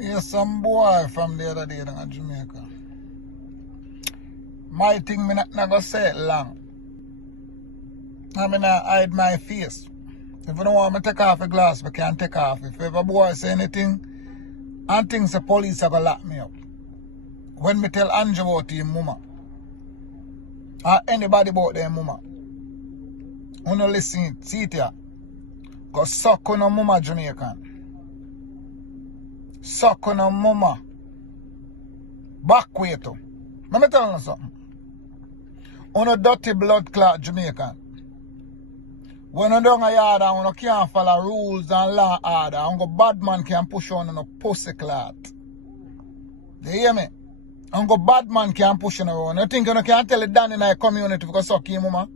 hear some boy from the other day in Jamaica. My thing, me not gonna say it long. I mean, I hide my face. If you don't want me to take off a glass, we can take off. If ever boy say anything, and things the police are gonna lock me up. When me tell Andrew about him mama, or anybody about their mama, you don't listen, see it here. Go suck on a mama Jamaican. Suck on a mama. Back way too. Let me tell you something. On a dirty blood clot Jamaican. When you don't yard and you can't follow rules and law order, and go bad man can push on a pussy clot. You hear me? And go bad man can push on around. You think you can't tell it down in a community because suck your mama?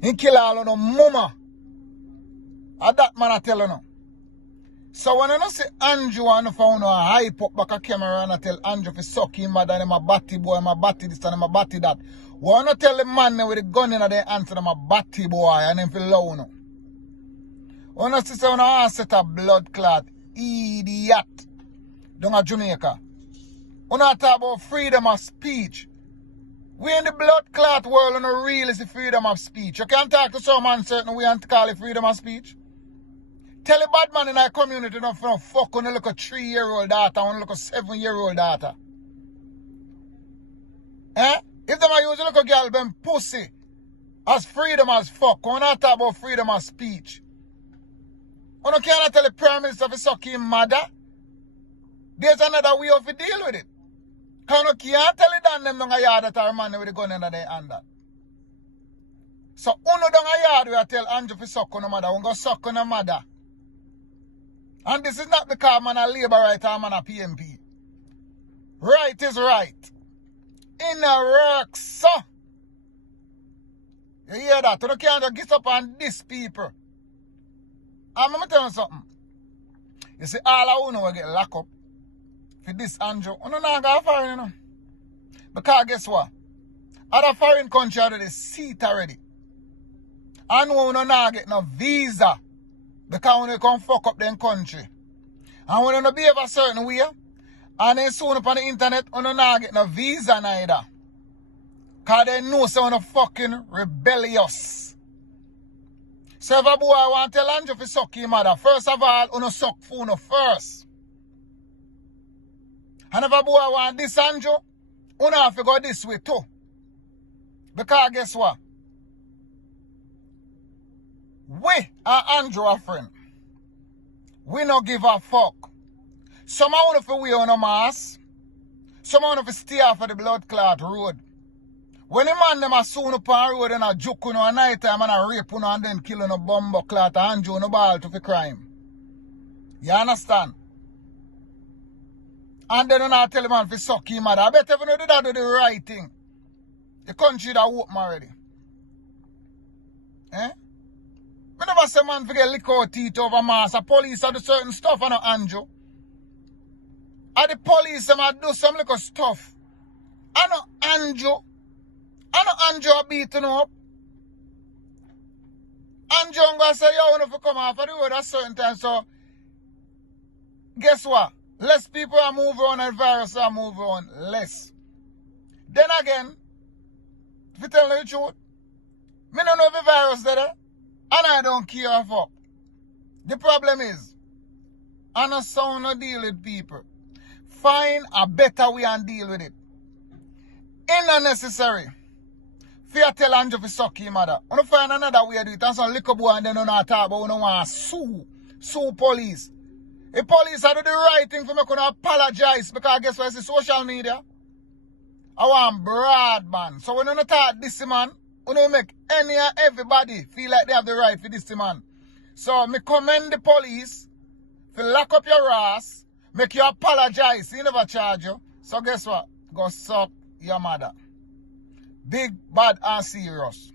He kill all of the mama. And that man I tell you now. So when you say Andrew and you found a hype up back a camera and I tell Andrew to suck him mother and my batty boy, my batty this and my batty that. Why not tell the man with the gun in their hands and my batty boy and then feel low no? When you say when I set a blood clot, idiot, down at Jamaica. When I talk about freedom of speech. We in the blood clot world and the real is the freedom of speech. You can't talk to someone certain way and call it freedom of speech. Tell a bad man in our community not for no fuck when you look a 3-year-old daughter, when you look a 7-year-old daughter. Eh? If them are using look a girl, them pussy as freedom as fuck. When I talk about freedom of speech. When you cannot tell the Prime Minister to suck him mother, there's another way of to deal with it. Because you can't tell it down them down a yard that are man with the gun in their hand. So, uno down a yard we tell Andrew to suck on a mother, we go suck on a mother. And this is not because man a labor right or man a PMP. Right is right. In a work, so. You hear that? You can't just get up on these people. And let me tell you something. You see, all of you will get locked up for this Andrew. You don't go foreign, you know. Because guess what? Other foreign country have the seat already. And you don't get no visa. Because when you come fuck up them country. And when you behave a certain way, and then soon up on the internet, you don't get no visa neither. Because they know so you're fucking rebellious. So if a boy want to tell Andrew to suck his mother, first of all, you suck for you first. And if a boy want this Andrew, you have to go this way too. Because guess what? We are Andrew a friend. We no give a fuck. Some want to wear on a mask. Some want to stay off of the blood clot road. When the man them a soon up on road and a juke on a night time and a rape on and then kill on a bomb clot and Andrew no ball to the crime. You understand? And then you not tell the man to suck him mother. I bet if you know that do the right thing. The country that open already. Eh? I never say man forget lick out teeth over mass. The police do certain stuff and not Andrew. And the police them do some little stuff. I know Andrew. I know Andrew beating up. Andrew gonna say, yo, if you come off of the road at certain time, so guess what? Less people are moving on and virus are moving on less. Then again, if you tell the truth, me don't know if the virus there. And I don't care a fuck. The problem is, I know sound no deal with people. Find a better way and deal with it. Ain't not necessary. Fear tell Andrew to suck him mother. I don't find another way to do it. And some liquor boy and then you not talk about you don't want to sue police. The police do the right thing for me to apologize because guess what? It's social media. I want broadband. So when you don't talk this man, you don't make any and everybody feel like they have the right for this man. So, me commend the police for lock up your ass, make you apologize, he never charge you. So, guess what? Go suck your mother. Big, bad, and serious.